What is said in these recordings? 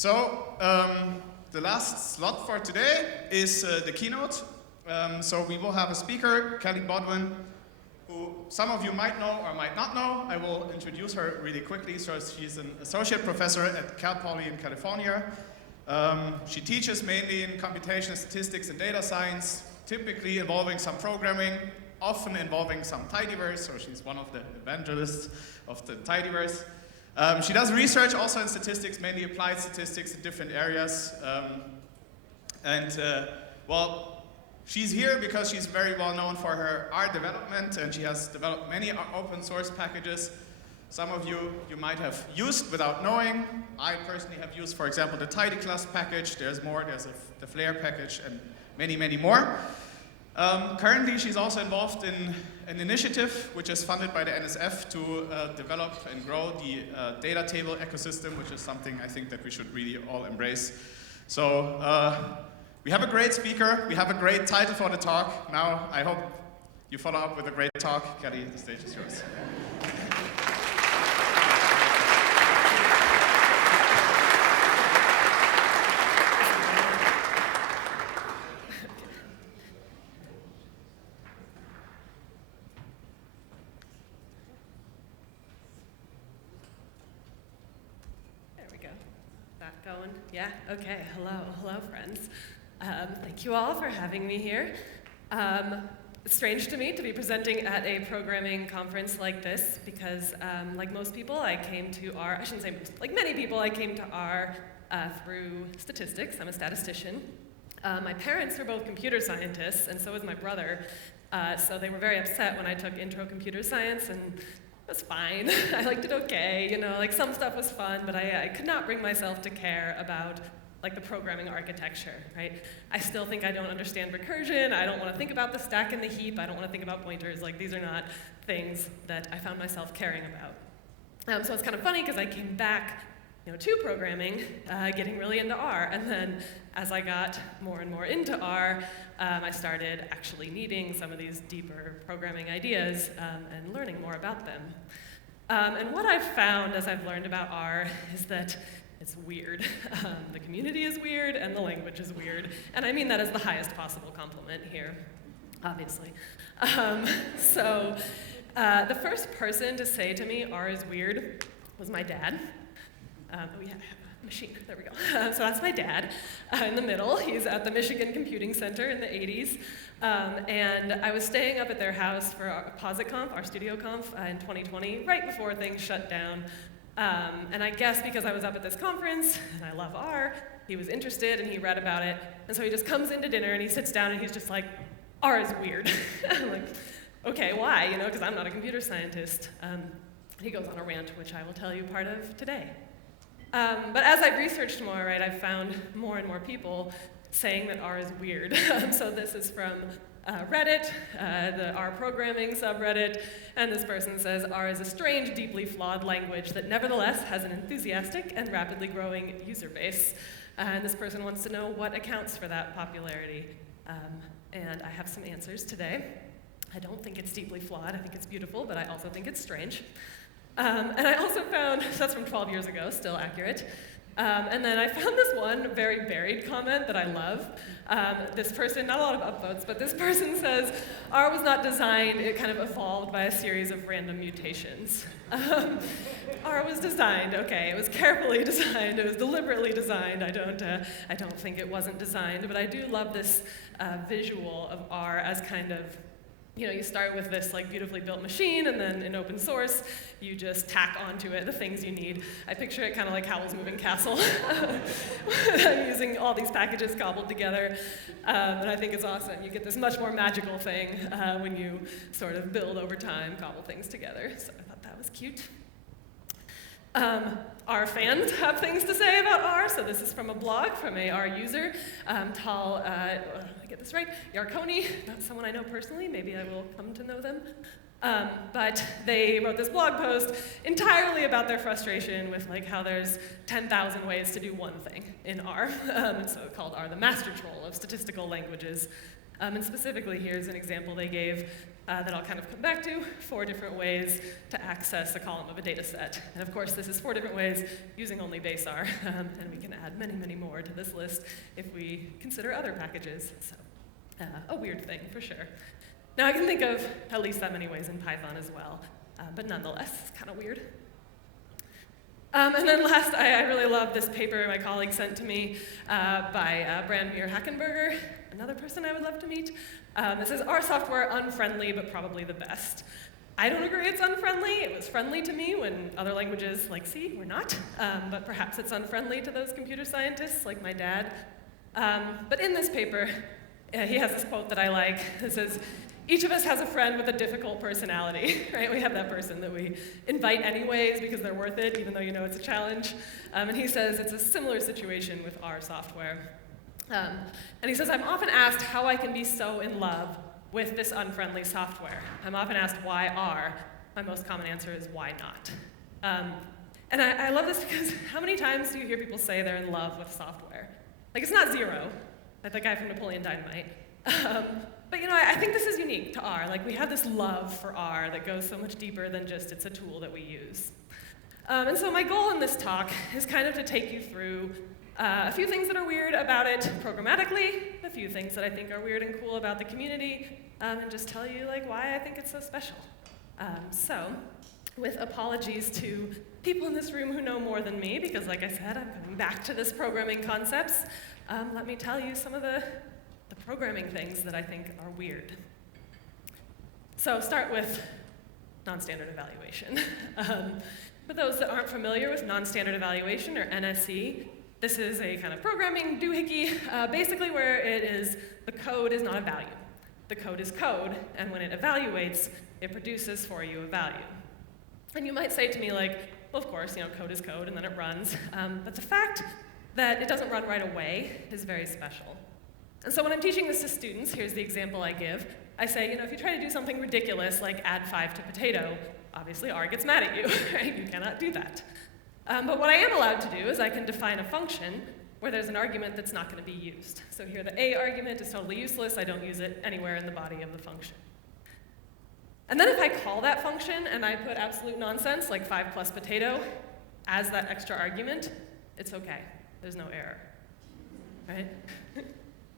So, the last slot for today is the keynote. So we will have a speaker, Kelly Bodwin, who some of you might know or might not know. I will introduce her really quickly. So she's an associate professor at Cal Poly in California. She teaches mainly in computational statistics and data science, typically involving some programming, often involving some tidyverse, so she's one of the evangelists of the tidyverse. She does research also in statistics, mainly applied statistics in different areas. Well, she's here because she's very well known for her R development, and she has developed many open source packages. Some of you might have used without knowing. I personally have used, for example, the tidyclust package. There's more, there's the flair package, and many, many more. Currently, she's also involved in an initiative which is funded by the NSF to develop and grow the data.table ecosystem, which is something I think that we should really all embrace. So we have a great speaker, we have a great title for the talk. Now I hope you follow up with a great talk. Kelly, the stage is yours. Going? Yeah? Okay. Hello, friends. Thank you all for having me here. It's strange to me to be presenting at a programming conference like this because, like most people, I came to R. I shouldn't say most. Like many people, I came to R through statistics. I'm a statistician. My parents were both computer scientists, and so was my brother. So they were very upset when I took intro computer science, and it was fine. I liked it okay, you know, like some stuff was fun, but I could not bring myself to care about like the programming architecture, right? I still think I don't understand recursion. I don't want to think about the stack and the heap. I don't want to think about pointers. Like these are not things that I found myself caring about. So it's kind of funny because I came back, you know, to programming, getting really into R, and then as I got more and more into R, I started actually needing some of these deeper programming ideas and learning more about them. And what I've found as I've learned about R is that it's weird. The community is weird, and the language is weird. And I mean that as the highest possible compliment here, obviously. So the first person to say to me R is weird was my dad. Oh yeah, I have a machine, there we go. So that's my dad in the middle. He's at the Michigan Computing Center in the 80s. And I was staying up at their house for our PositConf, our studio conf, in 2020, right before things shut down. And I guess because I was up at this conference, and I love R, he was interested and he read about it. And so he just comes into dinner and he sits down and he's just like, R is weird. I'm like, okay, why? You know, because I'm not a computer scientist. He goes on a rant, which I will tell you part of today. But as I've researched more, right, I've found more and more people saying that R is weird. So this is from Reddit, the R programming subreddit, and this person says, R is a strange, deeply flawed language that nevertheless has an enthusiastic and rapidly growing user base. And this person wants to know what accounts for that popularity. And I have some answers today. I don't think it's deeply flawed, I think it's beautiful, but I also think it's strange. And I also found, so that's from 12 years ago, still accurate. And then I found this one very buried comment that I love. This person, not a lot of upvotes, but this person says, R was not designed, it kind of evolved by a series of random mutations. R was designed, okay, it was carefully designed, it was deliberately designed. I don't think it wasn't designed, but I do love this visual of R as kind of, you know, you start with this like beautifully built machine, and then in open source, you just tack onto it the things you need. I picture it kind of like Howl's Moving Castle. I'm using all these packages cobbled together, and I think it's awesome. You get this much more magical thing when you sort of build over time, cobble things together. So I thought that was cute. R fans have things to say about R, so this is from a blog from a R user, Tal, I get this right, Yarkoni, not someone I know personally, maybe I will come to know them. But they wrote this blog post entirely about their frustration with like how there's 10,000 ways to do one thing in R, so called R the master troll of statistical languages. And specifically, here's an example they gave. that I'll kind of come back to, 4 different ways to access a column of a data set. And of course, this is 4 different ways using only base R, and we can add many, many more to this list if we consider other packages. So, a weird thing, for sure. Now, I can think of at least that many ways in Python as well, but nonetheless, it's kind of weird. And then last, I really love this paper my colleague sent to me by Branimir Hackenberger, another person I would love to meet. It says, "Our software unfriendly, but probably the best." I don't agree it's unfriendly. It was friendly to me when other languages like C were not, but perhaps it's unfriendly to those computer scientists like my dad. But in this paper, he has this quote that I like. It says, "Each of us has a friend with a difficult personality," right? We have that person that we invite anyways because they're worth it, even though you know it's a challenge. And he says it's a similar situation with our software. And he says, "I'm often asked how I can be so in love with this unfriendly software. I'm often asked why R. My most common answer is why not." And I love this because how many times do you hear people say they're in love with software? Like, it's not 0, like the guy from Napoleon Dynamite. But I think this is unique to R. Like, we have this love for R that goes so much deeper than just it's a tool that we use. And so my goal in this talk is kind of to take you through a few things that are weird about it programmatically, a few things that I think are weird and cool about the community, and just tell you why I think it's so special. So, with apologies to people in this room who know more than me, because like I said, I'm coming back to this programming concepts, let me tell you some of the programming things that I think are weird. So start with nonstandard evaluation. For those that aren't familiar with nonstandard evaluation, or NSE, this is a kind of programming doohickey, basically where it is the code is not a value. The code is code, and when it evaluates, it produces for you a value. And you might say to me well, of course, code is code, and then it runs. But the fact that it doesn't run right away is very special. And so when I'm teaching this to students, here's the example I give. I say, if you try to do something ridiculous like add 5 to potato, obviously R gets mad at you, right? You cannot do that. But what I am allowed to do is I can define a function where there's an argument that's not going to be used. So here the A argument is totally useless. I don't use it anywhere in the body of the function. And then if I call that function and I put absolute nonsense, like 5 plus potato, as that extra argument, it's okay. There's no error, right?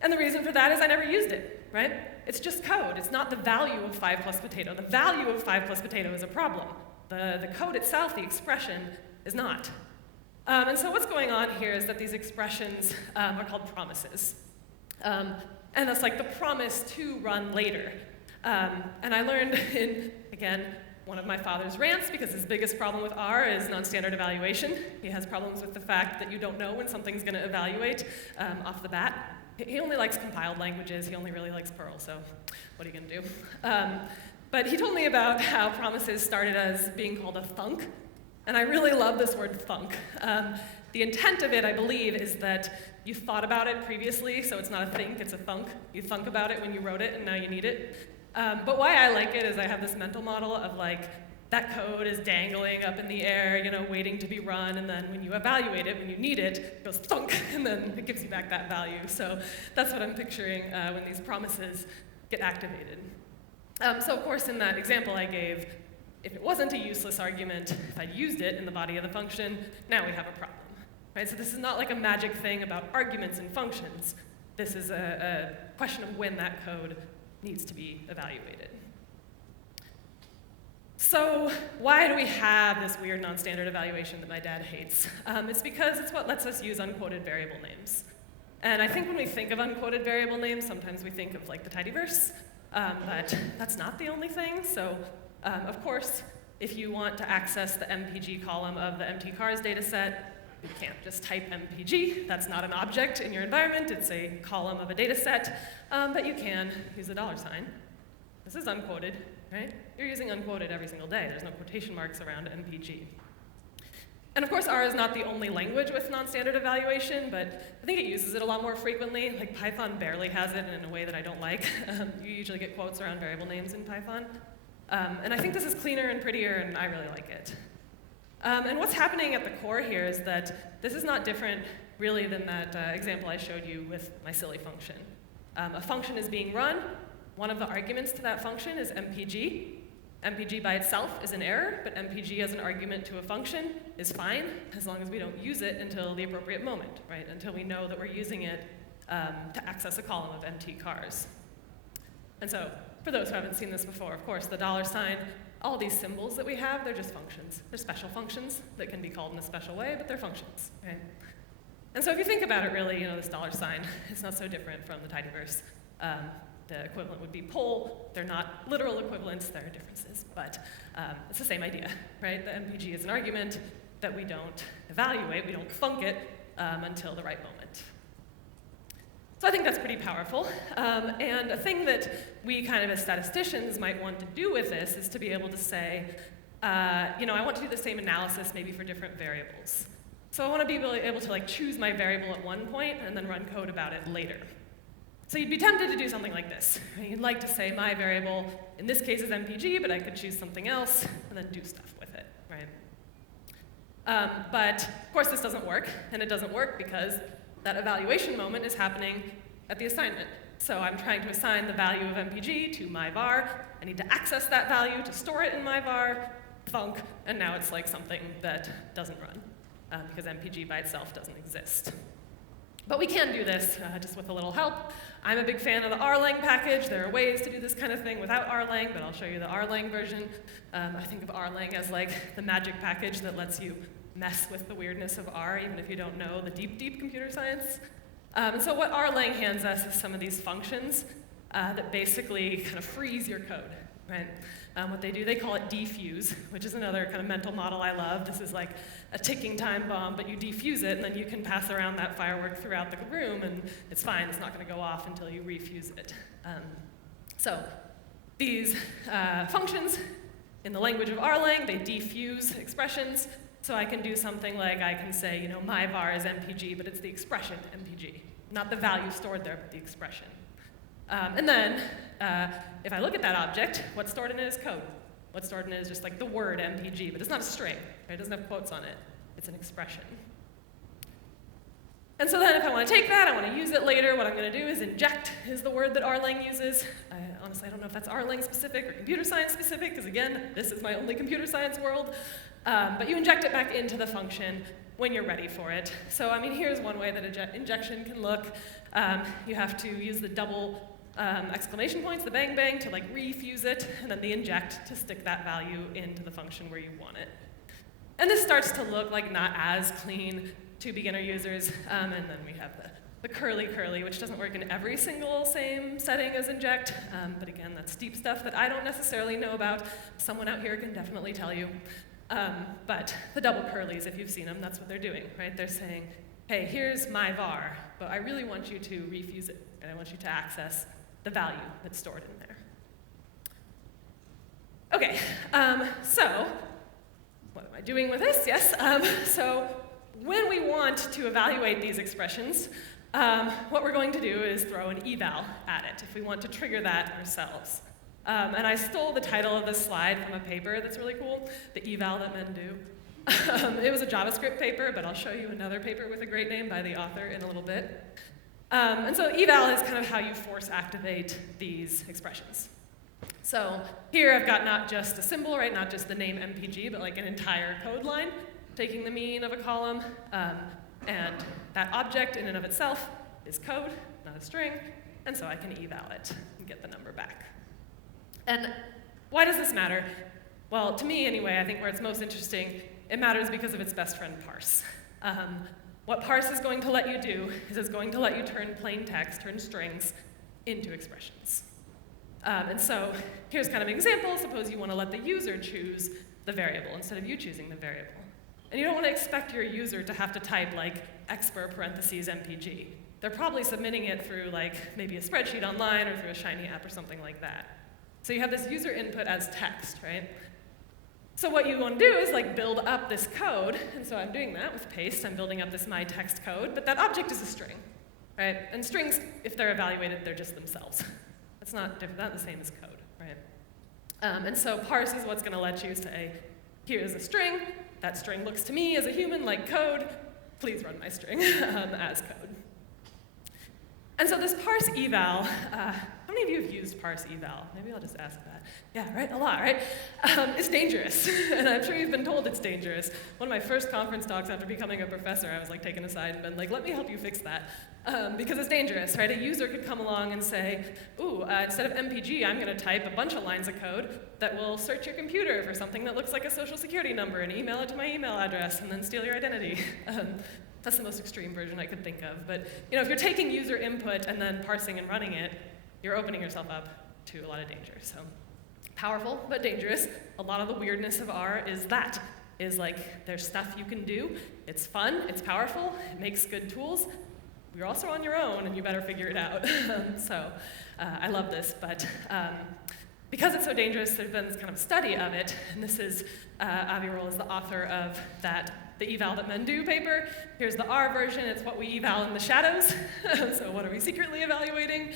And the reason for that is I never used it, right? It's just code. It's not the value of 5 plus potato. The value of 5 plus potato is a problem. The code itself, the expression, is not. And so what's going on here is that these expressions are called promises. And that's like the promise to run later. And I learned in, again, one of my father's rants, because his biggest problem with R is nonstandard evaluation. He has problems with the fact that you don't know when something's going to evaluate off the bat. He only likes compiled languages. He only really likes Perl, so what are you going to do? But he told me about how promises started as being called a thunk, and I really love this word thunk. The intent of it, I believe, is that you thought about it previously, so it's not a think, it's a thunk. You thunk about it when you wrote it, and now you need it. But why I like it is I have this mental model of that code is dangling up in the air, waiting to be run, and then when you evaluate it, when you need it, it goes thunk, and then it gives you back that value. So that's what I'm picturing when these promises get activated. So of course, in that example I gave, if it wasn't a useless argument, if I used it in the body of the function, now we have a problem, right? So this is not like a magic thing about arguments and functions. This is a question of when that code needs to be evaluated. So why do we have this weird non-standard evaluation that my dad hates? It's because it's what lets us use unquoted variable names. And I think when we think of unquoted variable names, sometimes we think of the tidyverse, but that's not the only thing. So of course, if you want to access the MPG column of the empty cars data set, you can't just type MPG. That's not an object in your environment. It's a column of a data set, but you can use a $sign. This is unquoted, right? You're using unquoted every single day. There's no quotation marks around MPG. And of course, R is not the only language with non-standard evaluation, but I think it uses it a lot more frequently. Python barely has it in a way that I don't like. You usually get quotes around variable names in Python. And I think this is cleaner and prettier, and I really like it. And what's happening at the core here is that this is not different, really, than that example I showed you with my silly function. A function is being run, One of the arguments to that function is MPG. MPG by itself is an error, but MPG as an argument to a function is fine, as long as we don't use it until the appropriate moment, right? Until we know that we're using it to access a column of empty cars. And so, for those who haven't seen this before, of course, the $, all these symbols that we have, they're just functions. They're special functions that can be called in a special way, but they're functions, right? And so if you think about it really, this $, it's not so different from the tidyverse. The equivalent would be poll. They're not literal equivalents, there are differences, but it's the same idea, right? The MPG is an argument that we don't evaluate, we don't func it until the right moment. So I think that's pretty powerful. And a thing that we kind of as statisticians might want to do with this is to be able to say, I want to do the same analysis maybe for different variables. So I want to be able to choose my variable at one point and then run code about it later. So you'd be tempted to do something like this. You'd like to say my variable, in this case is MPG, but I could choose something else and then do stuff with it, right? But of course this doesn't work, and it doesn't work because that evaluation moment is happening at the assignment. So I'm trying to assign the value of MPG to my var. I need to access that value to store it in my var, func, and now it's like something that doesn't run because MPG by itself doesn't exist. But we can do this just with a little help. I'm a big fan of the rlang package. There are ways to do this kind of thing without rlang, but I'll show you the rlang version. I think of rlang as like the magic package that lets you mess with the weirdness of R, even if you don't know the deep, deep computer science. And so what rlang hands us is some of these functions that basically kind of freeze your code, right? What they do, they call it defuse, which is another kind of mental model I love. This is like a ticking time bomb, but you defuse it, and then you can pass around that firework throughout the room, and it's fine. It's not going to go off until you refuse it. So these functions, in the language of rlang, they defuse expressions. So I can do something like I can say, my var is MPG, but it's the expression MPG, not the value stored there, but the expression. And then, if I look at that object, what's stored in it is code. What's stored in it is just like the word MPG, but it's not a string. Right? It doesn't have quotes on it. It's an expression. And so then if I want to take that, I want to use it later, what I'm going to do is inject is the word that rlang uses. Honestly, I don't know if that's rlang specific or computer science specific, because again, this is my only computer science world. But you inject it back into the function when you're ready for it. So here's one way that injection can look. You have to use the double exclamation points, the bang bang, to refuse it, and then the inject to stick that value into the function where you want it. And this starts to look like not as clean to beginner users, and then we have the curly curly, which doesn't work in every single same setting as inject, but again, that's deep stuff that I don't necessarily know about. Someone out here can definitely tell you. But the double curlies, if you've seen them, that's what they're doing, right? They're saying, hey, here's my var, but I really want you to refuse it, and I want you to access the value that's stored in there. Okay, so what am I doing with this? Yes, so when we want to evaluate these expressions, what we're going to do is throw an eval at it if we want to trigger that ourselves. And I stole the title of this slide from a paper that's really cool, the eval that men do. It was a JavaScript paper, but I'll show you another paper with a great name by the author in a little bit. And so eval is kind of how you force activate these expressions. So here I've got not just a symbol, right, not just the name MPG, but like an entire code line, taking the mean of a column. And that object in and of itself is code, not a string. And so I can eval it and get the number back. And why does this matter? Well, to me anyway, I think where it's most interesting, it matters because of its best friend, parse. What parse is going to let you do is it's going to let you turn plain text, turn strings, into expressions. And so here's kind of an example. Suppose you want to let the user choose the variable instead of you choosing the variable. And you don't want to expect your user to have to type expr parentheses MPG. They're probably submitting it through maybe a spreadsheet online or through a Shiny app or something like that. So you have this user input as text, right? So what you want to do is build up this code, and so I'm doing that with paste. I'm building up this my text code, but that object is a string, right? And strings, if they're evaluated, they're just themselves. That's not different, not the same as code, right? And so parse is what's going to let you say, here's a string. That string looks to me as a human like code. Please run my string as code. And so this parse eval, I'm How many of you have used parse eval? Maybe I'll just ask that. Yeah, right, a lot, right? It's dangerous, and I'm sure you've been told it's dangerous. One of my first conference talks after becoming a professor, I was like taken aside and been like, let me help you fix that. Because it's dangerous, right? A user could come along and say, ooh, instead of MPG, I'm gonna type a bunch of lines of code that will search your computer for something that looks like a social security number and email it to my email address and then steal your identity. That's the most extreme version I could think of. But if you're taking user input and then parsing and running it, you're opening yourself up to a lot of danger. So powerful, but dangerous. A lot of the weirdness of R is like there's stuff you can do. It's fun, it's powerful, it makes good tools. You're also on your own, and you better figure it out. I love this, but because it's so dangerous, there's been this kind of study of it, and this is, Avi Roll is the author of the eval that men do paper. Here's the R version, it's what we eval in the shadows. So what are we secretly evaluating?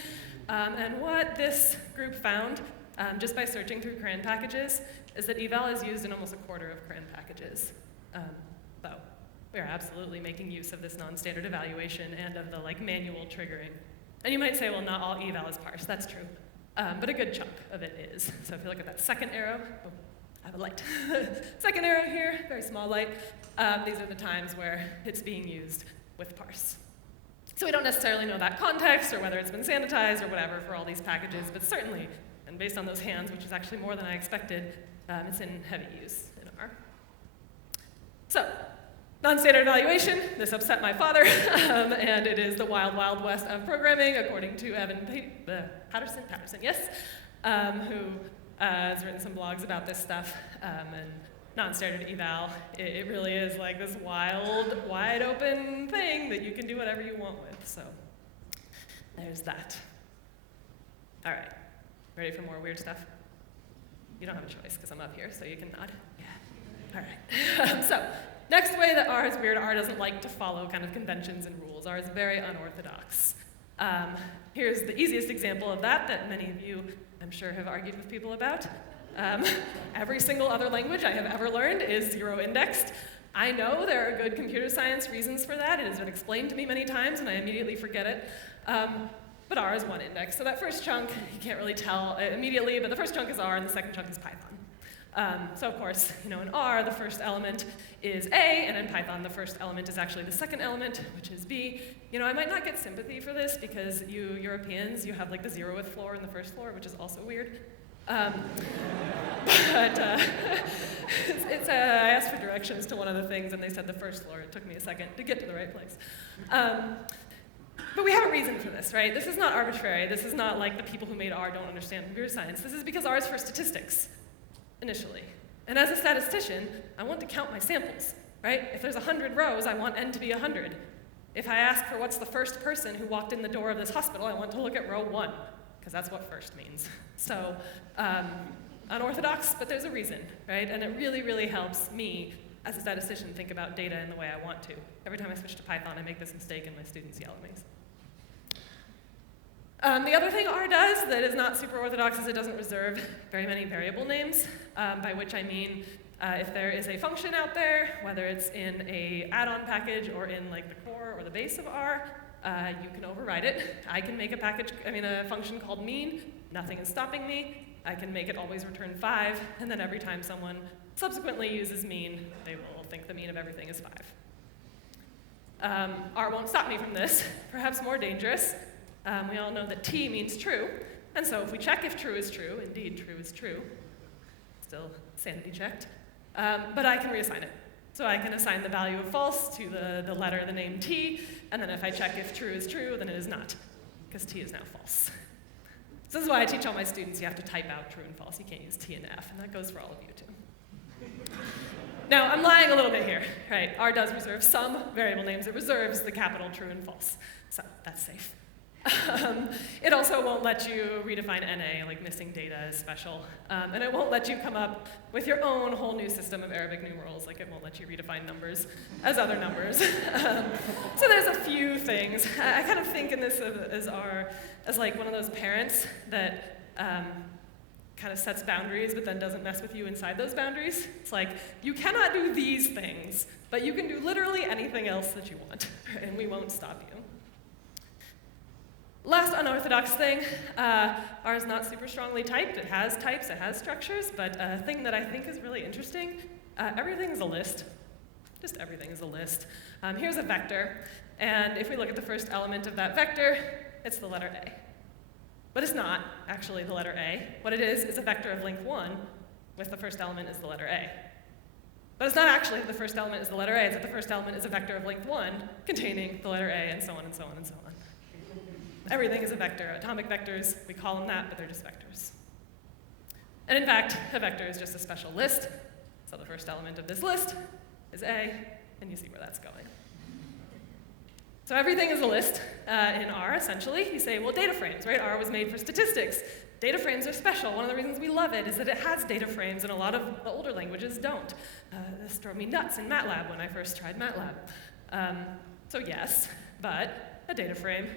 And what this group found, just by searching through CRAN packages, is that eval is used in almost a quarter of CRAN packages. So we are absolutely making use of this non-standard evaluation and of the manual triggering. And you might say, well, not all eval is parse. That's true. But a good chunk of it is. So if you look at that second arrow, oh, I have a light. Second arrow here, very small light. These are the times where it's being used with parse. So we don't necessarily know that context or whether it's been sanitized or whatever for all these packages, but certainly, and based on those hands, which is actually more than I expected, it's in heavy use in R. So, non-standard evaluation, this upset my father, and it is the wild, wild west of programming, according to Evan Patterson, yes, who has written some blogs about this stuff, and non-standard eval, it really is like this wild, wide open thing that you can do whatever you want with, so there's that. All right, ready for more weird stuff? You don't have a choice, because I'm up here, so you can nod. Yeah, all right. So, next way that R is weird, R doesn't like to follow kind of conventions and rules. R is very unorthodox. Here's the easiest example of that many of you, I'm sure, have argued with people about. Every single other language I have ever learned is zero-indexed. I know there are good computer science reasons for that. It has been explained to me many times, and I immediately forget it. But R is one index. So that first chunk, you can't really tell immediately, but the first chunk is R, and the second chunk is Python. So of course, in R, the first element is A, and in Python, the first element is actually the second element, which is B. I might not get sympathy for this because you Europeans, you have the 0th floor and the first floor, which is also weird. But I asked for directions to one of the things, and they said the first floor. It took me a second to get to the right place. But we have a reason for this, right? This is not arbitrary. This is not like the people who made R don't understand computer science. This is because R is for statistics, initially. And as a statistician, I want to count my samples, right? If there's 100 rows, I want N to be 100. If I ask for what's the first person who walked in the door of this hospital, I want to look at row 1, because that's what first means. So, unorthodox, but there's a reason, right? And it really, really helps me, as a statistician, think about data in the way I want to. Every time I switch to Python, I make this mistake, and my students yell at me. The other thing R does that is not super orthodox is it doesn't reserve very many variable names, by which I mean if there is a function out there, whether it's in a add-on package or in the core or the base of R, you can override it. I can make a function called mean. Nothing is stopping me. I can make it always return 5, and then every time someone subsequently uses mean, they will think the mean of everything is 5. R won't stop me from this. Perhaps more dangerous. We all know that T means true, and so if we check if true is true, indeed true is true, still sanity checked, but I can reassign it. So I can assign the value of false to the letter, the name T, and then if I check if true is true, then it is not, because T is now false. So this is why I teach all my students you have to type out true and false. You can't use T and F, and that goes for all of you too. Now, I'm lying a little bit here, right? R does reserve some variable names. It reserves the capital true and false, so that's safe. It also won't let you redefine NA, like missing data is special. And it won't let you come up with your own whole new system of Arabic numerals, like it won't let you redefine numbers as other numbers. So there's a few things. I kind of think in this as like one of those parents that kind of sets boundaries but then doesn't mess with you inside those boundaries. It's like, you cannot do these things, but you can do literally anything else that you want, and we won't stop you. Last unorthodox thing, R is not super strongly typed. It has types, it has structures, but a thing that I think is really interesting, everything is a list. Just everything is a list. Here's a vector, and if we look at the first element of that vector, it's the letter A. But it's not actually the letter A. What it is a vector of length 1, with the first element is the letter A. But it's not actually that the first element is the letter A, it's that the first element is a vector of length 1 containing the letter A, and so on and so on and so on. Everything is a vector. Atomic vectors, we call them that, but they're just vectors. And in fact, a vector is just a special list. So the first element of this list is A, and you see where that's going. So everything is a list in R, essentially. You say, well, data frames, right? R was made for statistics. Data frames are special. One of the reasons we love it is that it has data frames, and a lot of the older languages don't. This drove me nuts in MATLAB when I first tried MATLAB. So yes, but a data frame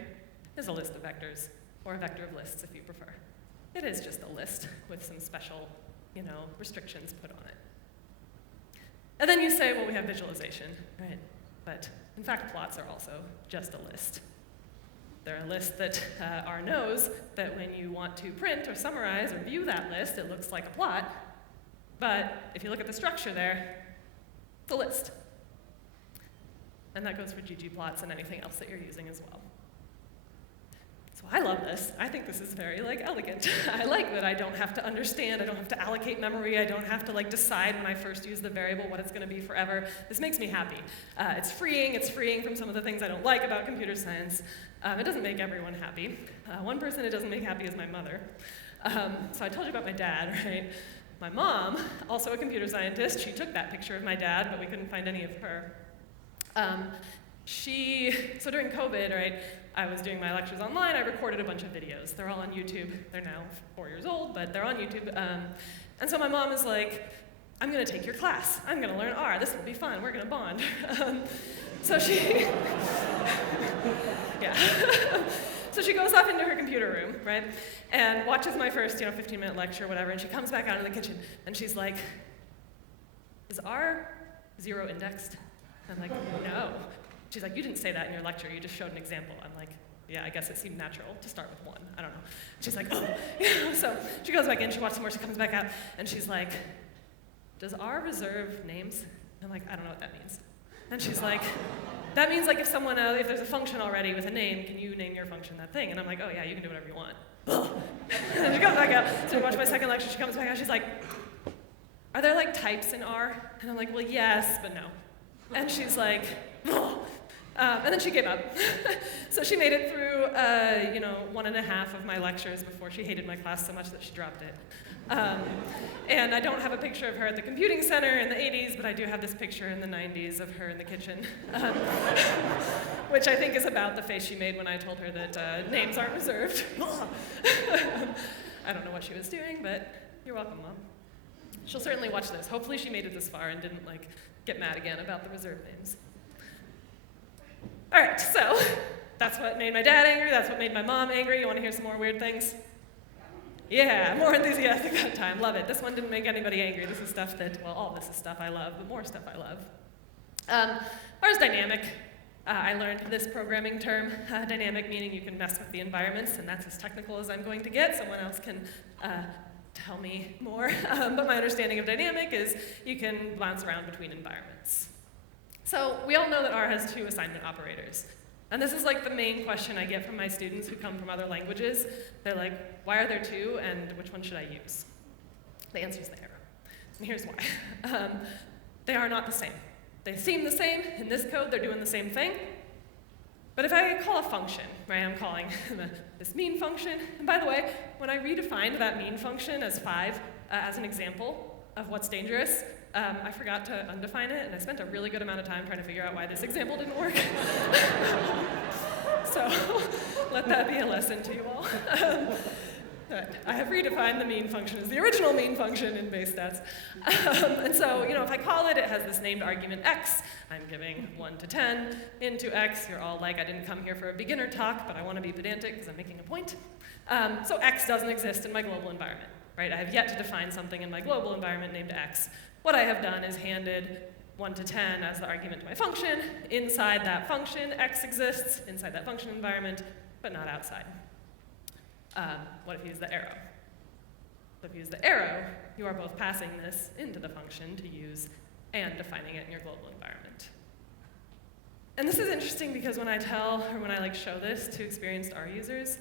is a list of vectors, or a vector of lists if you prefer. It is just a list with some special, restrictions put on it. And then you say, well, we have visualization, right? But in fact, plots are also just a list. They're a list that R knows that when you want to print or summarize or view that list, it looks like a plot. But if you look at the structure there, it's a list. And that goes for ggplots and anything else that you're using as well. So I love this. I think this is very elegant. I like that I don't have to understand, I don't have to allocate memory, I don't have to decide when I first use the variable what it's going to be forever. This makes me happy. It's freeing from some of the things I don't like about computer science. It doesn't make everyone happy. One person it doesn't make happy is my mother. So I told you about my dad, right? My mom, also a computer scientist, she took that picture of my dad, but we couldn't find any of her. So during COVID, right, I was doing my lectures online, I recorded a bunch of videos. They're all on YouTube. They're now 4 years old, but they're on YouTube. And so my mom is like, I'm gonna take your class. I'm gonna learn R. This will be fun, we're gonna bond. So she, yeah. So she goes off into her computer room, right, and watches my first, 15-minute lecture, whatever, and she comes back out in the kitchen, and she's like, is R 0 indexed? I'm like, no. She's like, you didn't say that in your lecture, you just showed an example. I'm like, yeah, I guess it seemed natural to start with 1. I don't know. She's like, oh. So she goes back in, she watches some more, she comes back out, and she's like, does R reserve names? I'm like, I don't know what that means. And she's like, that means if there's a function already with a name, can you name your function that thing? And I'm like, oh yeah, you can do whatever you want. And then she comes back out, so we watch my second lecture, she comes back out, she's like, are there types in R? And I'm like, well, yes, but no. And she's like, and then she gave up. So she made it through, 1.5 of my lectures before she hated my class so much that she dropped it. And I don't have a picture of her at the computing center in the 80s, but I do have this picture in the 90s of her in the kitchen, which I think is about the face she made when I told her that names aren't reserved. I don't know what she was doing, but you're welcome, Mom. She'll certainly watch this. Hopefully she made it this far and didn't get mad again about the reserved names. All right, so that's what made my dad angry, that's what made my mom angry. You want to hear some more weird things? Yeah, more enthusiastic that time, love it. This one didn't make anybody angry. This is stuff that, well, all this is stuff I love, but more stuff I love. R is dynamic. I learned this programming term, dynamic meaning you can mess with the environments, and that's as technical as I'm going to get. Someone else can tell me more. But my understanding of dynamic is you can bounce around between environments. So we all know that R has 2 assignment operators. And this is the main question I get from my students who come from other languages. They're like, why are there 2, and which one should I use? The answer is the arrow. And here's why. They are not the same. They seem the same. In this code, they're doing the same thing. But if I call a function, right, I'm calling this mean function. And by the way, when I redefined that mean function as 5 as an example of what's dangerous, I forgot to undefine it, and I spent a really good amount of time trying to figure out why this example didn't work. So let that be a lesson to you all. I have redefined the mean function as the original mean function in base stats. And so, if I call it, it has this named argument x. I'm giving 1 to 10 into x. You're all like, I didn't come here for a beginner talk, but I want to be pedantic because I'm making a point. So x doesn't exist in my global environment, right? I have yet to define something in my global environment named x. What I have done is handed 1 to 10 as the argument to my function. Inside that function, x exists. Inside that function environment, but not outside. What if you use the arrow? So if you use the arrow, you are both passing this into the function to use and defining it in your global environment. And this is interesting because when I show this to experienced R users,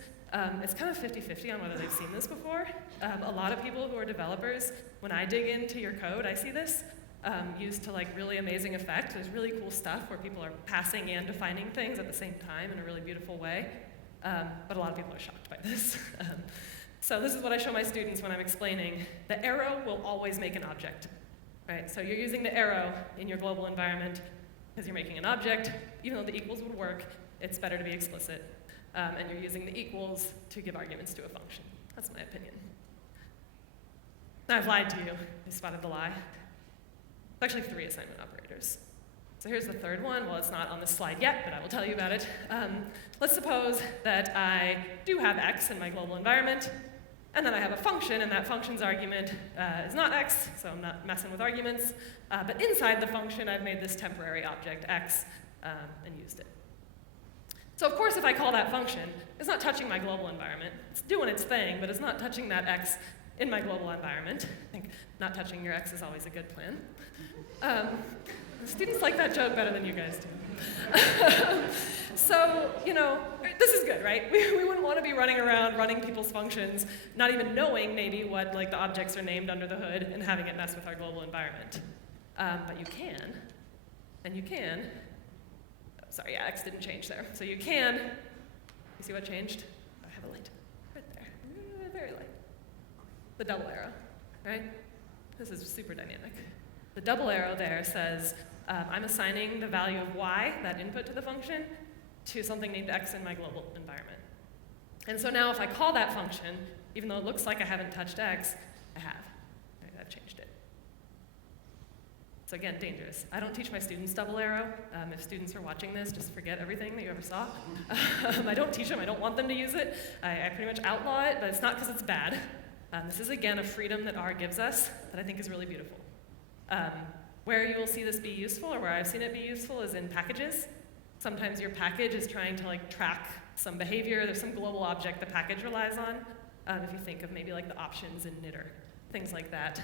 it's kind of 50-50 on whether they've seen this before. A lot of people who are developers, when I dig into your code, I see this used to really amazing effect. There's really cool stuff where people are passing and defining things at the same time in a really beautiful way. But a lot of people are shocked by this. So this is what I show my students when I'm explaining. The arrow will always make an object. Right? So you're using the arrow in your global environment because you're making an object. Even though the equals would work, it's better to be explicit. And you're using the equals to give arguments to a function. That's my opinion. I've lied to you. I spotted the lie. It's actually 3 assignment operators. So here's the third one. Well, it's not on this slide yet, but I will tell you about it. Let's suppose that I do have x in my global environment, and then I have a function, and that function's argument is not x, so I'm not messing with arguments. But inside the function, I've made this temporary object, x, and used it. So of course, if I call that function, it's not touching my global environment. It's doing its thing, but it's not touching that x in my global environment. I think not touching your x is always a good plan. Students like that joke better than you guys do. So, this is good, right? We wouldn't want to be running around running people's functions, not even knowing maybe what the objects are named under the hood and having it mess with our global environment. But you can, and you can. Sorry, yeah, x didn't change there. So you can, you see what changed? I have a light right there, very light. The double arrow, right? This is super dynamic. The double arrow there says, I'm assigning the value of y, that input to the function, to something named x in my global environment. And so now if I call that function, even though it looks like I haven't touched x, I have. Right, I've changed it. So again, dangerous. I don't teach my students double arrow. If students are watching this, just forget everything that you ever saw. I don't teach them. I don't want them to use it. I pretty much outlaw it, but it's not because it's bad. This is, again, a freedom that R gives us that I think is really beautiful. Where you will see this be useful, or where I've seen it be useful, is in packages. Sometimes your package is trying to track some behavior. There's some global object the package relies on. If you think of maybe the options in knitr, things like that.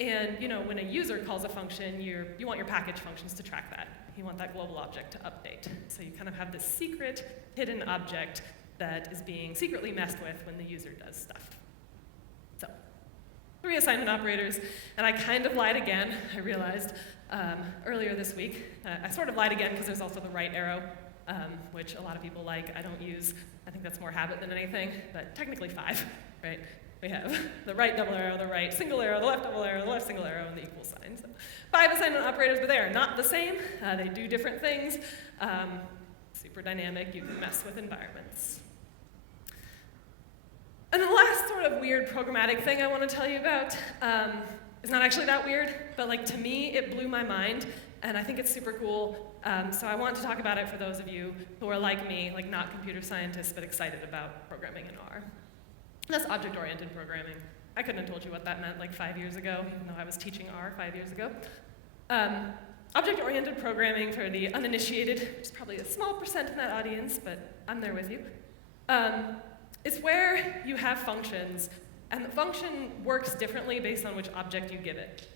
And when a user calls a function, you want your package functions to track that. You want that global object to update. So you kind of have this secret hidden object that is being secretly messed with when the user does stuff. So 3 assignment operators, and I kind of lied again, I realized earlier this week. I sort of lied again because there's also the right arrow, which a lot of people like. I don't use. I think that's more habit than anything, but technically 5, right? We have the right double arrow, the right single arrow, the left double arrow, the left single arrow, and the equal sign. So 5 assignment operators, but they are not the same. They do different things. Super dynamic. You can mess with environments. And the last sort of weird programmatic thing I want to tell you about is not actually that weird, but to me, it blew my mind, and I think it's super cool. So I want to talk about it for those of you who are like me, not computer scientists, but excited about programming in R. That's object-oriented programming. I couldn't have told you what that meant 5 years ago, even though I was teaching R 5 years ago. Object-oriented programming, for the uninitiated, which is probably a small percent in that audience, but I'm there with you. It's where you have functions, and the function works differently based on which object you give it.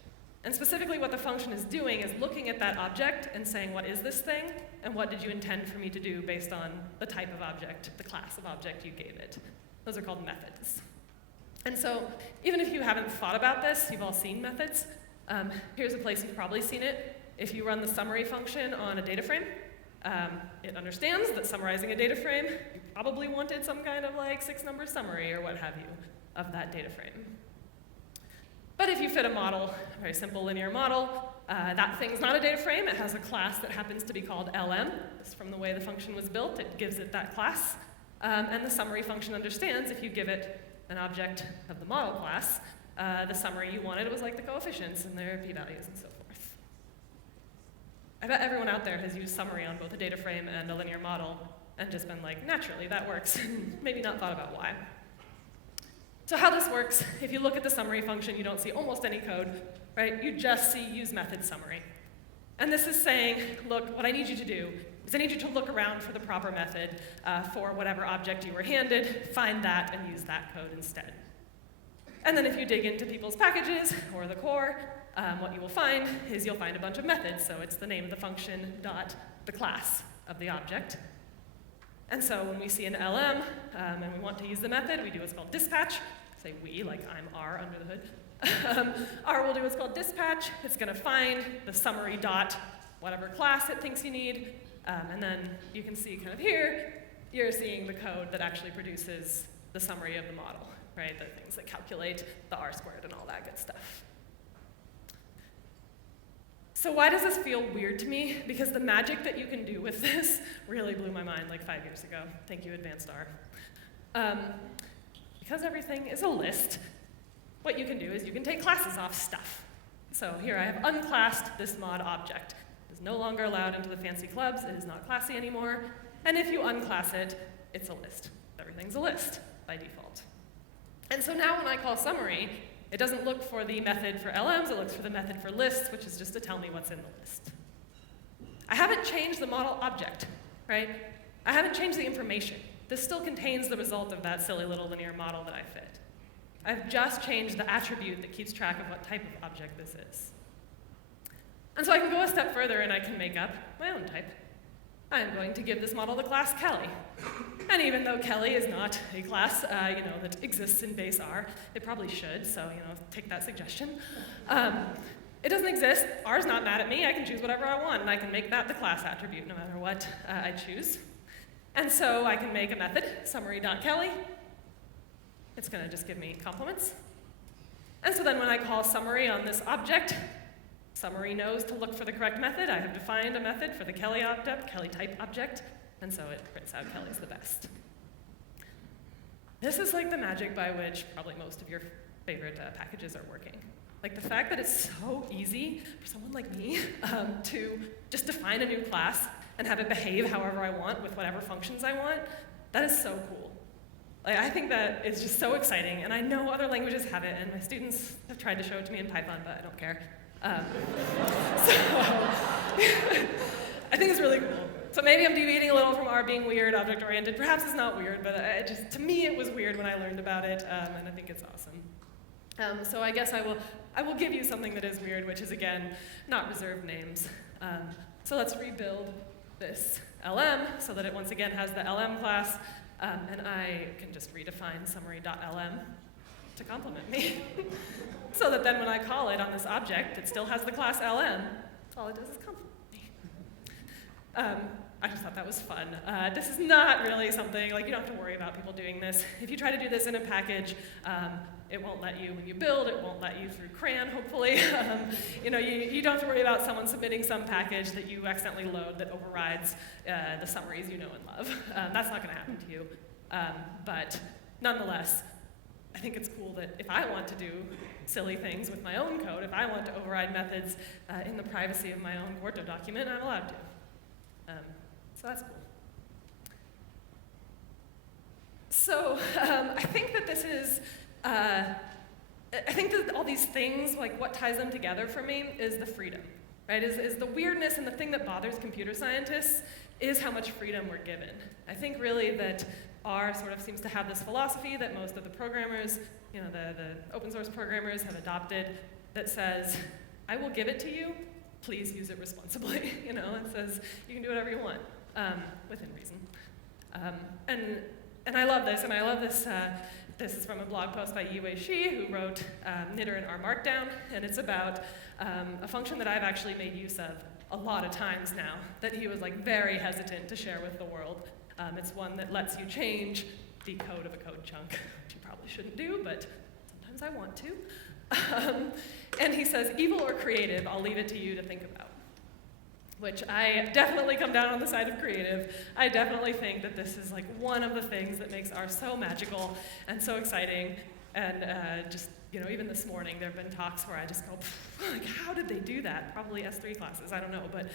And specifically what the function is doing is looking at that object and saying, what is this thing? And what did you intend for me to do based on the type of object, the class of object you gave it? Those are called methods. And so even if you haven't thought about this, you've all seen methods. Here's a place you've probably seen it. If you run the summary function on a data frame, it understands that summarizing a data frame, you probably wanted some kind of 6-number summary or what have you of that data frame. But if you fit a model, a very simple linear model, that thing's not a data frame. It has a class that happens to be called LM. Just from the way the function was built, it gives it that class. And the summary function understands if you give it an object of the model class, the summary you wanted was the coefficients and their p-values and so forth. I bet everyone out there has used summary on both a data frame and a linear model and just been naturally, that works, maybe not thought about why. So how this works, if you look at the summary function, you don't see almost any code, right? You just see use method summary. And this is saying, look, what I need you to do is I need you to look around for the proper method for whatever object you were handed, find that, and use that code instead. And then if you dig into people's packages or the core, what you will find is you'll find a bunch of methods. So it's the name of the function dot the class of the object. And so when we see an LM and we want to use the method, we do what's called dispatch. Say we, like I'm R under the hood. R will do what's called dispatch. It's going to find the summary dot whatever class it thinks you need. And then you can see kind of here, you're seeing the code that actually produces the summary of the model, right? The things that calculate the R squared and all that good stuff. So why does this feel weird to me? Because the magic that you can do with this really blew my mind like 5 years ago. Thank you, Advanced R. Because everything is a list, what you can do is you can take classes off stuff. So here I have unclassed this mod object. It is no longer allowed into the fancy clubs. It is not classy anymore. And if you unclass it, it's a list. Everything's a list by default. And so now when I call summary, it doesn't look for the method for LMs, it looks for the method for lists, which is just to tell me what's in the list. I haven't changed the model object, right? I haven't changed the information. This still contains the result of that silly little linear model that I fit. I've just changed the attribute that keeps track of what type of object this is. And so I can go a step further and I can make up my own type. I'm going to give this model the class Kelly. And even though Kelly is not a class that exists in base R, it probably should, so take that suggestion. It doesn't exist. R's not mad at me. I can choose whatever I want, and I can make that the class attribute no matter what I choose. And so I can make a method, summary.Kelly. It's going to just give me compliments. And so then when I call summary on this object, summary knows to look for the correct method. I have defined a method for the Kelly object, Kelly type object, and so it prints out Kelly's the best. This is like the magic by which probably most of your favorite packages are working. Like the fact that it's so easy for someone like me to just define a new class and have it behave however I want with whatever functions I want, that is so cool. Like, I think that it's just so exciting, and I know other languages have it, and my students have tried to show it to me in Python, but I don't care. So I think it's really cool. So maybe I'm deviating a little from R being weird, object-oriented. Perhaps it's not weird, but to me it was weird when I learned about it, and I think it's awesome. So I guess I will give you something that is weird, which is, again, not reserved names. So let's rebuild this LM so that it once again has the LM class, and I can just redefine summary.lm to complement me. So that then when I call it on this object, it still has the class LM. All it does is compliment me. I just thought that was fun. This is not really something, like you don't have to worry about people doing this. If you try to do this in a package, it won't let you when you build, it won't let you through CRAN, hopefully. You don't have to worry about someone submitting some package that you accidentally load that overrides the summaries you know and love. That's not gonna happen to you. But nonetheless, I think it's cool that if I want to do silly things with my own code, if I want to override methods in the privacy of my own Quarto document, I'm allowed to. So that's cool. So I think that this is, I think that all these things, like what ties them together for me is the freedom, right? Is the weirdness, and the thing that bothers computer scientists is how much freedom we're given. I think really that R sort of seems to have this philosophy that most of the programmers, the open source programmers have adopted that says, I will give it to you, please use it responsibly. It says you can do whatever you want, within reason. And I love this, and I love this. This is from a blog post by Yiwei Shi, who wrote Knitter in R Markdown, and it's about a function that I've actually made use of a lot of times now, that he was very hesitant to share with the world. It's one that lets you change the code of a code chunk, which you probably shouldn't do, but sometimes I want to. And he says, eval or creative, I'll leave it to you to think about. Which I definitely come down on the side of creative. I definitely think that this is one of the things that makes R so magical and so exciting. And even this morning, there have been talks where I just go, how did they do that? Probably S3 classes, I don't know, but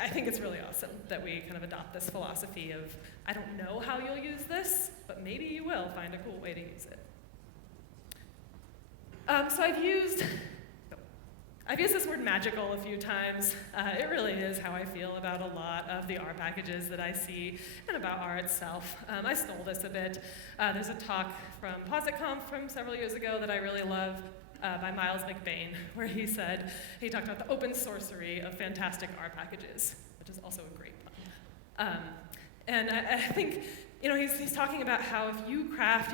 I think it's really awesome that we kind of adopt this philosophy of, I don't know how you'll use this, but maybe you will find a cool way to use it. So I've used this word magical a few times. It really is how I feel about a lot of the R packages that I see and about R itself. I stole this a bit. There's a talk from PositConf from several years ago that I really love by Miles McBain, where he talked about the open sorcery of fantastic R packages, which is also a great pun. And I think, he's talking about how if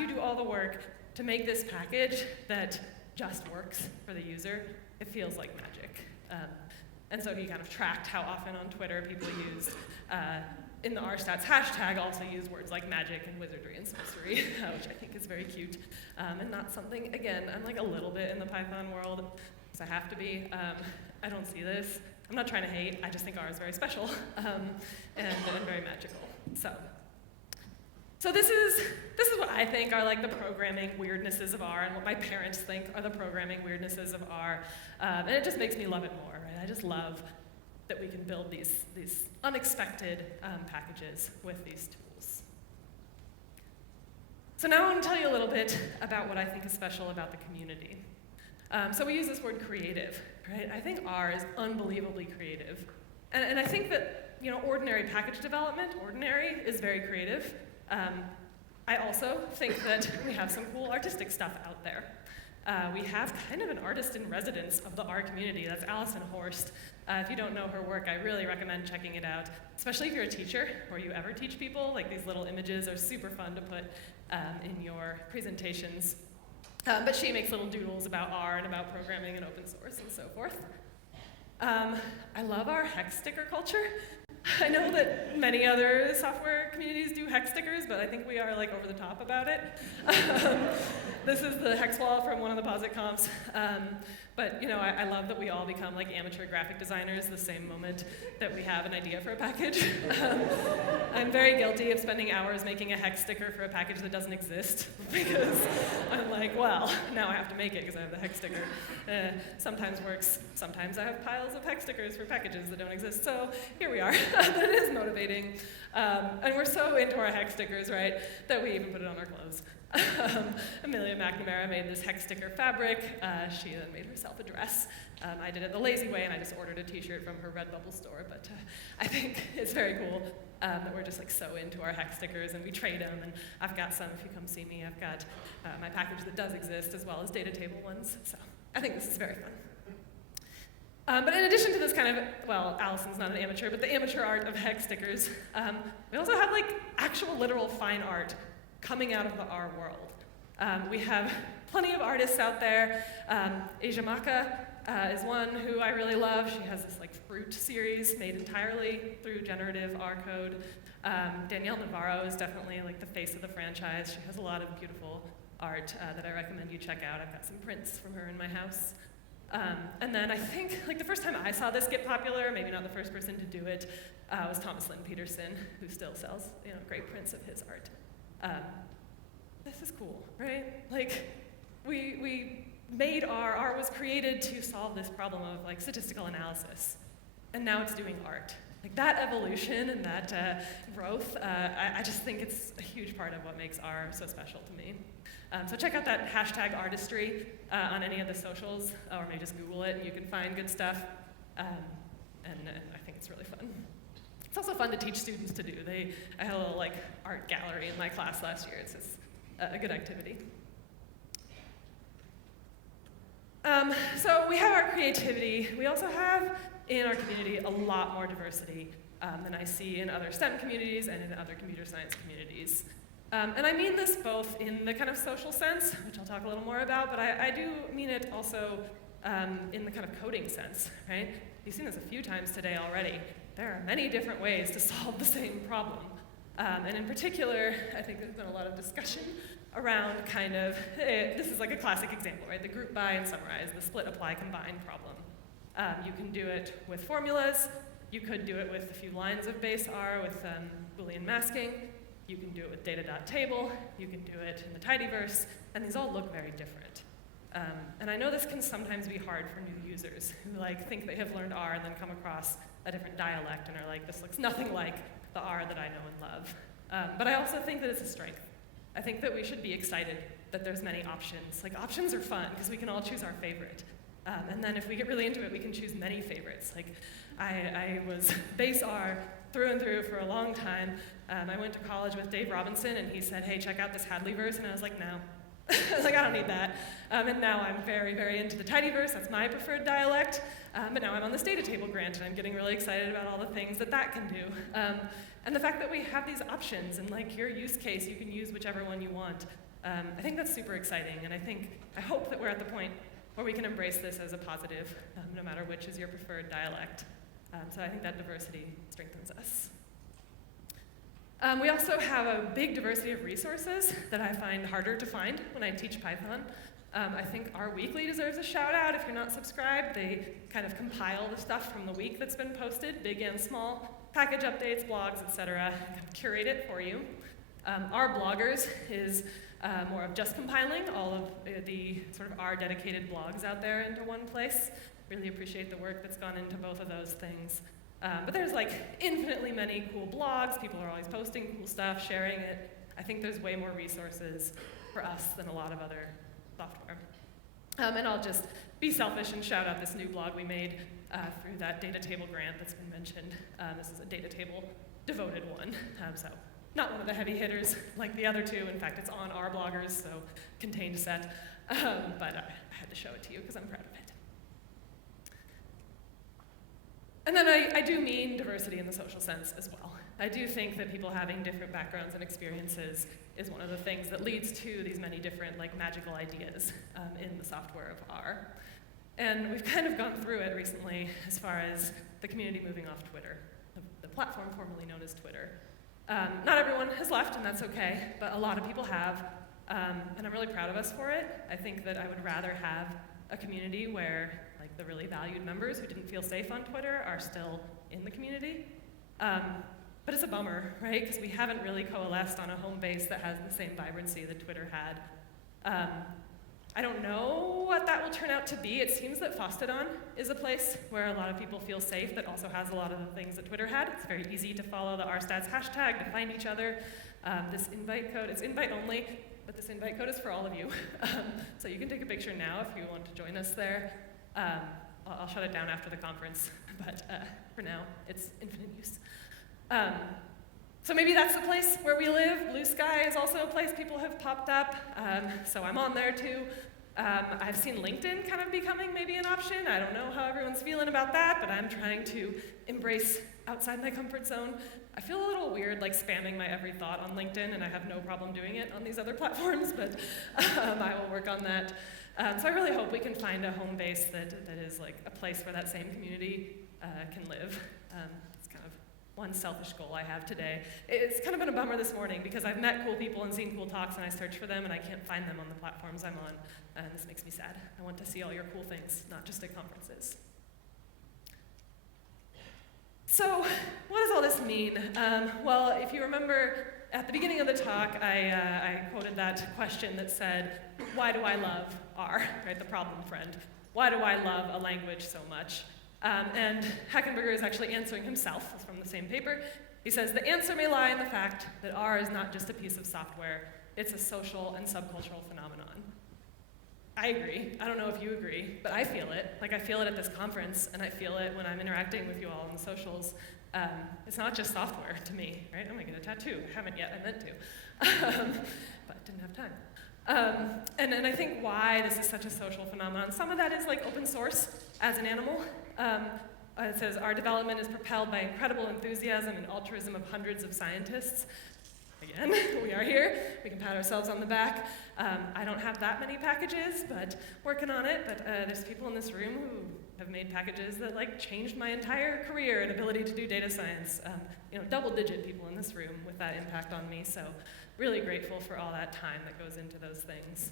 you do all the work to make this package that just works for the user, it feels like magic. And so he kind of tracked how often on Twitter people used, in the rstats hashtag, also use words like magic and wizardry and sorcery, which I think is very cute. And not something, again, I'm like a little bit in the Python world, because I have to be. I don't see this. I'm not trying to hate, I just think R is very special and very magical. So this is what I think are like the programming weirdnesses of R, and what my parents think are the programming weirdnesses of R. And it just makes me love it more, right? I just love that we can build these unexpected packages with these tools. So now I want to tell you a little bit about what I think is special about the community. So we use this word creative, right? I think R is unbelievably creative. And I think that, ordinary package development, is very creative. I also think that we have some cool artistic stuff out there. We have kind of an artist in residence of the R community. That's Allison Horst. If you don't know her work, I really recommend checking it out, especially if you're a teacher or you ever teach people. Like, these little images are super fun to put in your presentations. But she makes little doodles about R and about programming and open source and so forth. I love our hex sticker culture. I know that many other software communities do hex stickers, but I think we are like over the top about it. This is the hex wall from one of the PositConfs. But I love that we all become like amateur graphic designers the same moment that we have an idea for a package. I'm very guilty of spending hours making a hex sticker for a package that doesn't exist, because I'm like, well, now I have to make it because I have the hex sticker. Sometimes works. Sometimes I have piles of hex stickers for packages that don't exist. So here we are. But it is motivating. And we're so into our hex stickers, right, that we even put it on our clothes. Amelia McNamara made this hex sticker fabric. She then made herself a dress. I did it the lazy way, and I just ordered a t-shirt from her Redbubble store. But I think it's very cool that we're just like so into our hex stickers, and we trade them. And I've got some, if you come see me, I've got my package that does exist, as well as data.table ones. So I think this is very fun. But in addition to this kind of, well, Allison's not an amateur, but the amateur art of hex stickers, we also have like actual literal fine art coming out of the R world. We have plenty of artists out there. Asia Maka is one who I really love. She has this like fruit series made entirely through generative R code. Danielle Navarro is definitely like the face of the franchise. She has a lot of beautiful art that I recommend you check out. I've got some prints from her in my house. And then I think, like, the first time I saw this get popular, maybe not the first person to do it, was Thomas Lynn Peterson, who still sells, great prints of his art. This is cool, right? Like, we made R was created to solve this problem of like statistical analysis, and now it's doing art. Like, that evolution and that growth, I just think it's a huge part of what makes R so special to me. So check out that hashtag artistry on any of the socials, or maybe just Google it and you can find good stuff. And I think it's really fun. It's also fun to teach students to do. I had a little like art gallery in my class last year. It's just a good activity. So we have our creativity. We also have in our community a lot more diversity than I see in other STEM communities and in other computer science communities. And I mean this both in the kind of social sense, which I'll talk a little more about, but I do mean it also in the kind of coding sense, right? You've seen this a few times today already. There are many different ways to solve the same problem. And in particular, I think there's been a lot of discussion around kind of, this is like a classic example, right? The group by and summarize, the split, apply, combine problem. You can do it with formulas. You could do it with a few lines of base R with Boolean masking. You can do it with data.table, you can do it in the tidyverse, and these all look very different. And I know this can sometimes be hard for new users who like think they have learned R and then come across a different dialect and are like, this looks nothing like the R that I know and love. But I also think that it's a strength. I think that we should be excited that there's many options. Like, options are fun because we can all choose our favorite. And then if we get really into it, we can choose many favorites. Like, I was base R through and through for a long time. I went to college with Dave Robinson, and he said, hey, check out this tidyverse, and I was like, no. I was like, I don't need that. And now I'm very, very into the tidyverse. That's my preferred dialect. But now I'm on this data.table grant, and I'm getting really excited about all the things that that can do. And the fact that we have these options, and like your use case, you can use whichever one you want. I think that's super exciting, and I hope that we're at the point where we can embrace this as a positive, no matter which is your preferred dialect. So I think that diversity strengthens us. We also have a big diversity of resources that I find harder to find when I teach Python. I think our weekly deserves a shout out. If you're not subscribed, they kind of compile the stuff from the week that's been posted, big and small, package updates, blogs, etc. Curate it for you. Our bloggers is more of just compiling all of the sort of our dedicated blogs out there into one place. Really appreciate the work that's gone into both of those things. But there's like infinitely many cool blogs. People are always posting cool stuff, sharing it. I think there's way more resources for us than a lot of other software. And I'll just be selfish and shout out this new blog we made through that data.table grant that's been mentioned. This is a data.table devoted one. So not one of the heavy hitters like the other two. In fact, it's on our bloggers, so contained set. But I had to show it to you because I'm proud of it. And then I do mean diversity in the social sense as well. I do think that people having different backgrounds and experiences is one of the things that leads to these many different like magical ideas in the software of R. And we've kind of gone through it recently as far as the community moving off Twitter, the platform formerly known as Twitter. Not everyone has left, and that's okay, but a lot of people have, and I'm really proud of us for it. I think that I would rather have a community where like the really valued members who didn't feel safe on Twitter are still in the community. But it's a bummer, right? Because we haven't really coalesced on a home base that has the same vibrancy that Twitter had. I don't know what that will turn out to be. It seems that Mastodon is a place where a lot of people feel safe that also has a lot of the things that Twitter had. It's very easy to follow the rstats hashtag to find each other. This invite code, it's invite only, but this invite code is for all of you. So you can take a picture now if you want to join us there. I'll shut it down after the conference, but for now, it's infinite use. So maybe that's the place where we live. Bluesky is also a place people have popped up, so I'm on there too. I've seen LinkedIn kind of becoming maybe an option. I don't know how everyone's feeling about that, but I'm trying to embrace outside my comfort zone. I feel a little weird like spamming my every thought on LinkedIn, and I have no problem doing it on these other platforms, but I will work on that. So I really hope we can find a home base that is like a place where that same community can live. It's kind of one selfish goal I have today. It's kind of been a bummer this morning because I've met cool people and seen cool talks, and I search for them, and I can't find them on the platforms I'm on, and this makes me sad. I want to see all your cool things, not just at conferences. So what does all this mean? Well, if you remember, at the beginning of the talk, I quoted that question that said, why do I love R, right, the problem friend? Why do I love a language so much? And Hackenberger is actually answering himself from the same paper. He says, the answer may lie in the fact that R is not just a piece of software, it's a social and subcultural phenomenon. I agree. I don't know if you agree, but I feel it. Like I feel it at this conference, and I feel it when I'm interacting with you all on the socials. It's not just software to me, right? I'm gonna get a tattoo. I haven't yet, I meant to, but didn't have time. And I think why this is such a social phenomenon, some of that is like open source as an animal. It says, our development is propelled by incredible enthusiasm and altruism of hundreds of scientists. Again, we are here. We can pat ourselves on the back. I don't have that many packages, but working on it. But there's people in this room who have made packages that like changed my entire career and ability to do data science. Double-digit people in this room with that impact on me. So really grateful for all that time that goes into those things.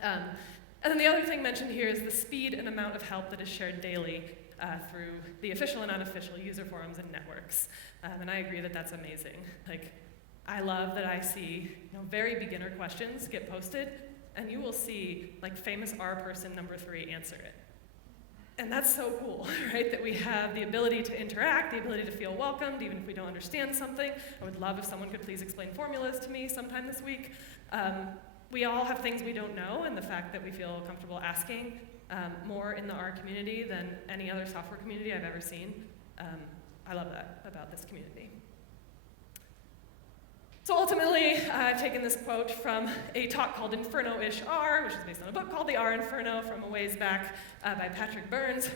And then the other thing mentioned here is the speed and amount of help that is shared daily through the official and unofficial user forums and networks. And I agree that that's amazing. Like, I love that I see very beginner questions get posted, and you will see like famous R person number 3 answer it. And that's so cool, right? That we have the ability to interact, the ability to feel welcomed, even if we don't understand something. I would love if someone could please explain formulas to me sometime this week. We all have things we don't know, and the fact that we feel comfortable asking more in the R community than any other software community I've ever seen. I love that about this community. So ultimately, I've taken this quote from a talk called Inferno-ish R, which is based on a book called The R Inferno from a ways back by Patrick Burns.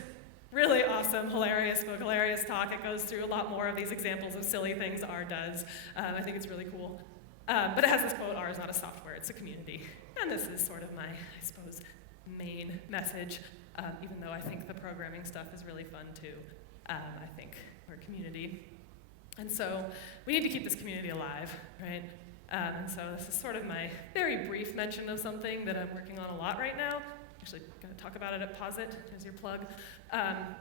Really awesome, hilarious book, hilarious talk. It goes through a lot more of these examples of silly things R does. I think it's really cool. But it has this quote, R is not a software, it's a community. And this is sort of my, I suppose, main message, even though I think the programming stuff is really fun too. I think we're a community. And so we need to keep this community alive, right? And so this is sort of my very brief mention of something that I'm working on a lot right now. Actually, going to talk about it at Posit, there's your plug.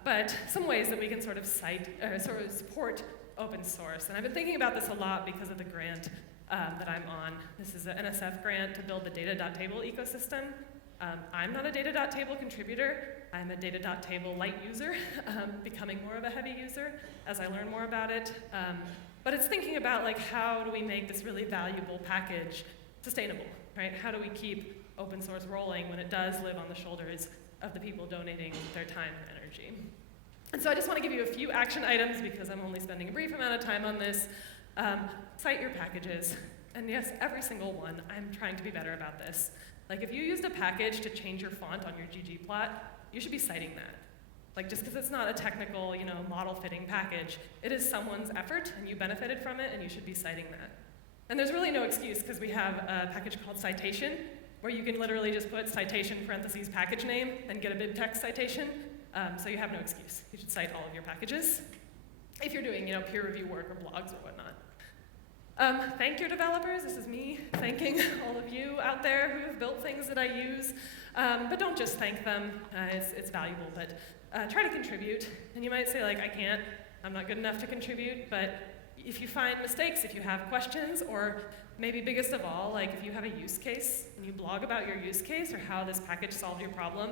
But some ways that we can sort of support open source. And I've been thinking about this a lot because of the grant that I'm on. This is an NSF grant to build the data.table ecosystem. I'm not a data.table contributor. I'm a data.table light user, becoming more of a heavy user as I learn more about it. But it's thinking about like how do we make this really valuable package sustainable, right? How do we keep open source rolling when it does live on the shoulders of the people donating their time and energy? And so I just want to give you a few action items because I'm only spending a brief amount of time on this. Cite your packages. And yes, every single one, I'm trying to be better about this. Like if you used a package to change your font on your ggplot, you should be citing that. Like just because it's not a technical, model-fitting package, it is someone's effort and you benefited from it and you should be citing that. And there's really no excuse because we have a package called citation where you can literally just put citation parentheses package name and get a bib text citation. So you have no excuse. You should cite all of your packages if you're doing, peer review work or blogs or whatnot. Thank your developers. This is me thanking all of you out there who have built things that I use. But don't just thank them. It's valuable, but try to contribute. And you might say, like, I can't. I'm not good enough to contribute. But if you find mistakes, if you have questions, or maybe biggest of all, like if you have a use case and you blog about your use case or how this package solved your problem,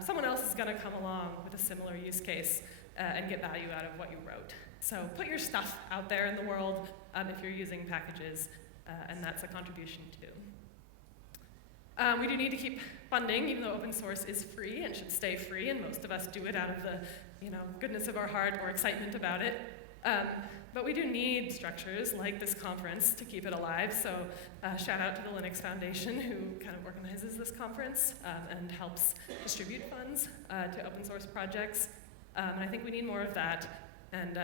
someone else is going to come along with a similar use case and get value out of what you wrote. So put your stuff out there in the world if you're using packages, and that's a contribution too. We do need to keep funding, even though open source is free and should stay free, and most of us do it out of the goodness of our heart or excitement about it. But we do need structures like this conference to keep it alive, so shout out to the Linux Foundation who kind of organizes this conference and helps distribute funds to open source projects. And I think we need more of that. And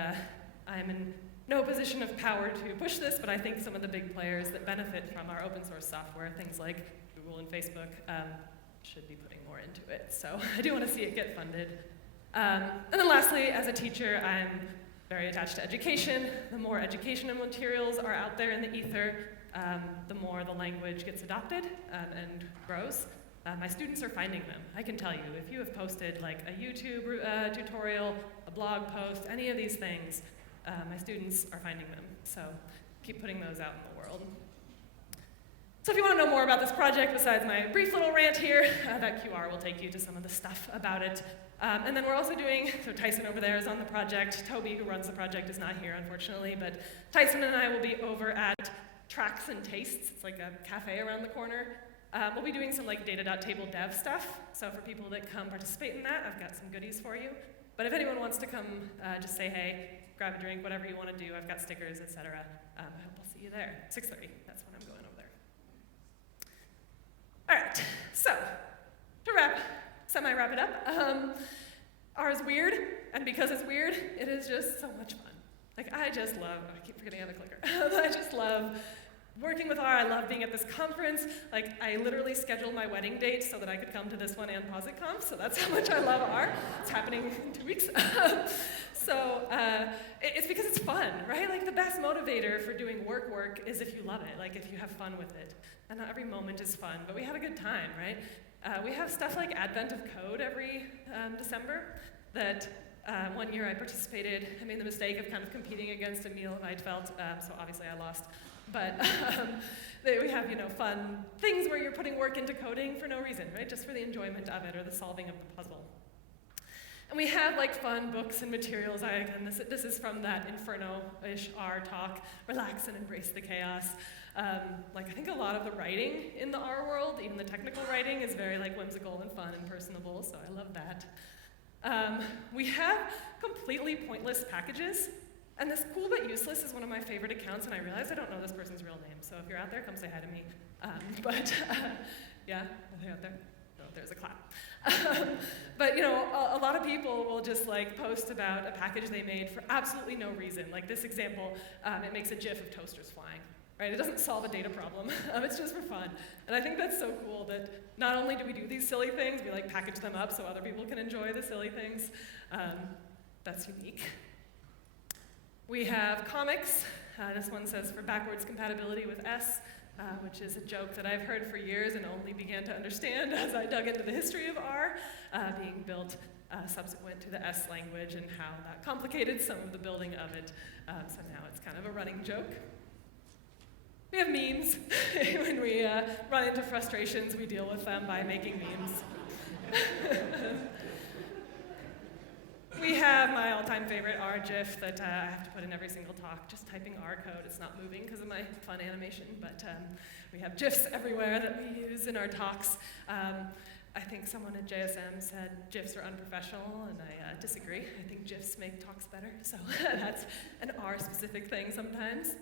I'm in no position of power to push this, but I think some of the big players that benefit from our open source software, things like Google and Facebook, should be putting more into it. So I do want to see it get funded. And then lastly, as a teacher, I'm very attached to education. The more educational materials are out there in the ether, the more the language gets adopted and grows. My students are finding them. I can tell you, if you have posted like a YouTube tutorial, a blog post, any of these things, my students are finding them. So keep putting those out in the world. So if you want to know more about this project, besides my brief little rant here, that QR will take you to some of the stuff about it. And then we're also doing, so Tyson over there is on the project. Toby, who runs the project, is not here, unfortunately, but Tyson and I will be over at Tracks and Tastes. It's like a cafe around the corner. We'll be doing some like data.table dev stuff. So for people that come participate in that, I've got some goodies for you. But if anyone wants to come, just say hey, grab a drink, whatever you want to do. I've got stickers, etc. I hope I'll see you there. 6:30, that's when I'm going over there. All right, so to semi-wrap it up, R is weird, and because it's weird, it is just so much fun. Like I just love, I keep forgetting I have a clicker. I just love working with R. I love being at this conference. Like I literally scheduled my wedding date so that I could come to this one and PositConf, so that's how much I love R. It's happening in 2 weeks. So it's because it's fun, right? Like the best motivator for doing work is if you love it, like if you have fun with it. And not every moment is fun, but we have a good time, right? We have stuff like Advent of Code every December that 1 year I participated. I made the mistake of kind of competing against Emil Weidfeld, so obviously I lost. But we have, fun things where you're putting work into coding for no reason, right? Just for the enjoyment of it or the solving of the puzzle. And we have like fun books and materials. Again, this is from that Inferno-ish R talk, relax and embrace the chaos. Like I think a lot of the writing in the R world, even the technical writing, is very like whimsical and fun and personable, so I love that. We have completely pointless packages, and this cool but useless is one of my favorite accounts, and I realize I don't know this person's real name, so if you're out there, come say hi to me. Yeah, are they out there? No, there's a clap. But you know, a lot of people will just like post about a package they made for absolutely no reason. Like this example, it makes a GIF of toasters flying. Right? It doesn't solve a data problem. It's just for fun. And I think that's so cool that not only do we do these silly things, we like package them up so other people can enjoy the silly things. That's unique. We have comics. This one says for backwards compatibility with S, which is a joke that I've heard for years and only began to understand as I dug into the history of R, being built subsequent to the S language and how that complicated some of the building of it. So now it's kind of a running joke. We have memes. When we run into frustrations, we deal with them by making memes. We have my all-time favorite R GIF that I have to put in every single talk, just typing R code. It's not moving because of my fun animation, but we have GIFs everywhere that we use in our talks. I think someone at JSM said GIFs are unprofessional, and I disagree. I think GIFs make talks better, so that's an R-specific thing sometimes.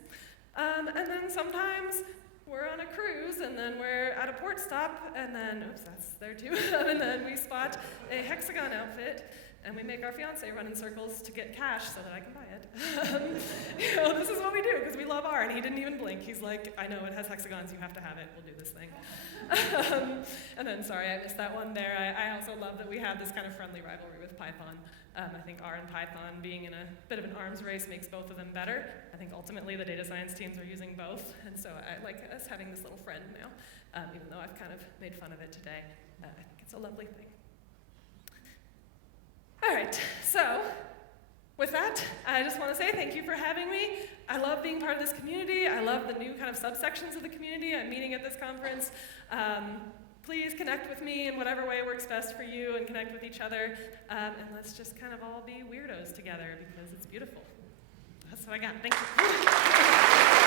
And then sometimes we're on a cruise, and then we're at a port stop, and then, oops, that's there too, and then we spot a hexagon outfit, and we make our fiance run in circles to get cash so that I can buy it. You know, this is what we do, because we love R, and he didn't even blink. He's like, I know it has hexagons, you have to have it, we'll do this thing. And then, sorry, I missed that one there. I also love that we have this kind of friendly rivalry with Python. I think R and Python being in a bit of an arms race makes both of them better. I think ultimately the data science teams are using both, and so I like us having this little friend now, even though I've kind of made fun of it today. I think it's a lovely thing. All right, so with that, I just want to say thank you for having me. I love being part of this community. I love the new kind of subsections of the community I'm meeting at this conference. Please connect with me in whatever way works best for you and connect with each other. And let's just kind of all be weirdos together because it's beautiful. That's what I got. Thank you.